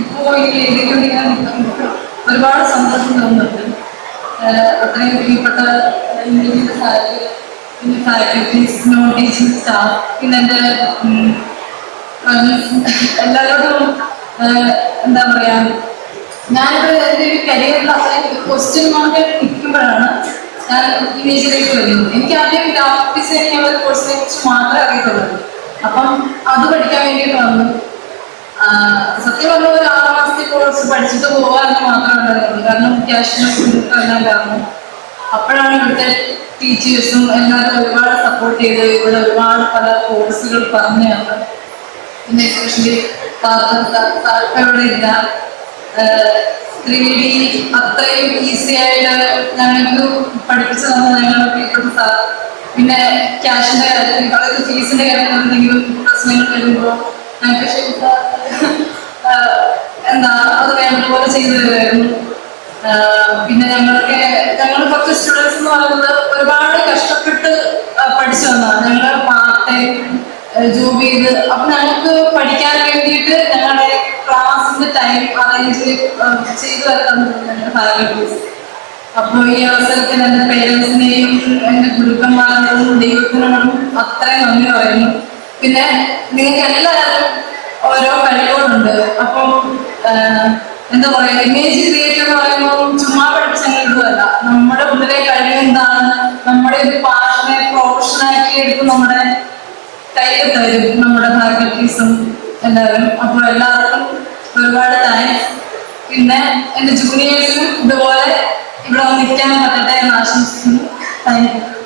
ഇപ്പോൾ ഈ വേദികളിൽ ഒരുപാട് സന്തോഷം തോന്നുന്നുണ്ട്. അത്രയും പ്രിയപ്പെട്ട പിന്നെ ഫാക്കൽറ്റീസ്, നോൺ ടീച്ചിങ് സ്റ്റാഫ്, പിന്നെ എൻ്റെ എല്ലാവരോടും എന്താ പറയാ, ഞാനിപ്പോൾ എൻ്റെ ഒരു കരിയറിൽ അത്രയും ക്വസ്റ്റ്യൻ മാർക്ക് നിൽക്കുമ്പോഴാണ് ഞാൻ ഇമേജിലേക്ക് വരുന്നത്. എനിക്ക് ആദ്യം ഗ്രാഫിക് ഡിസൈനിങ് ഒരു കോഴ്സിനെ കുറിച്ച് മാത്രമേ അറിയത്തുള്ളൂ. അപ്പം അത് പഠിക്കാൻ വേണ്ടിയിട്ട് വന്നു. സത്യം പറഞ്ഞ ഒരു 6 മാസത്തെ കോഴ്സ് പഠിച്ചിട്ട് പോകാമെന്ന് മാത്രമേ ഉണ്ടായിരുന്നുള്ളൂ. കാരണം ക്യാഷിന് എല്ലാം കാരണം. അപ്പോഴാണ് ഇവിടുത്തെ ടീച്ചേഴ്സും എല്ലാവരും ഒരുപാട് സപ്പോർട്ട് ചെയ്ത് ഇവിടെ ഒരുപാട് പല കോഴ്സുകൾ പറഞ്ഞു തന്നു. പിന്നെ എസ്പെഷ്യലി ഇവിടെ ഇല്ല 3D അത്രയും ഈസി ആയിട്ട് ഞങ്ങൾക്ക് പഠിപ്പിച്ചു തന്ന ഞങ്ങൾക്ക് സാർ. പിന്നെ ക്യാഷിന്റെ കാര്യത്തിൽ അതായത് ഫീസിന്റെ കാര്യത്തിൽ എന്തെങ്കിലും പ്രശ്നങ്ങൾ വരുമ്പോൾ ഞങ്ങൾക്ക് എന്താ അത് വേണ്ടതുപോലെ ചെയ്തു തരുമായിരുന്നു. പിന്നെ ഞങ്ങൾ കുറച്ച് സ്റ്റുഡൻസ് എന്ന് പറയുന്നത് ഒരുപാട് കഷ്ടപ്പെട്ട് പഠിച്ചു വന്നതാണ്. ഞങ്ങൾ പാർട്ട് ടൈം ജോബ് ചെയ്ത് അപ്പൊ ഞങ്ങൾക്ക് പഠിക്കാൻ വേണ്ടിയിട്ട് ഞങ്ങളുടെ ക്ലാസ്സിന്റെ ടൈം അറേഞ്ച് ചെയ്തു തന്നിട്ടുണ്ട് ഞങ്ങളുടെ ഫാക്കൽറ്റീസ്. അപ്പോൾ ഈ അവസരത്തിൽ എൻ്റെ പേരൻസിനെയും എൻ്റെ ഗുരുക്കന്മാരോടും ദൈവത്തിനോടും അത്രയും നന്ദി പറയുന്നു. പിന്നെ നിങ്ങൾക്ക് എല്ലാവരും ഓരോ കഴിവുകളുണ്ട്. അപ്പം എന്താ പറയുക, ഇമേജ് ക്രിയേറ്റ് എന്ന് പറയുമ്പോൾ ചുമ്മാ പഠിച്ചല്ല, നമ്മുടെ ഉള്ളിലെ കഴിവ് എന്താണ്, നമ്മുടെ ഒരു പാഷനെ പ്രൊഫഷനാക്കി എടുത്ത് നമ്മുടെ കയ്യിൽ തരും നമ്മുടെ ഫാക്കൽറ്റീസും എല്ലാവരും. അപ്പോൾ എല്ലാവർക്കും ഒരുപാട് താങ്ക്സ്. പിന്നെ എൻ്റെ ജൂനിയേഴ്സിനും ഇതുപോലെ ഇവിടെ നിൽക്കാൻ പറ്റട്ടെ എന്ന് ആശംസിക്കുന്നു. Thank you.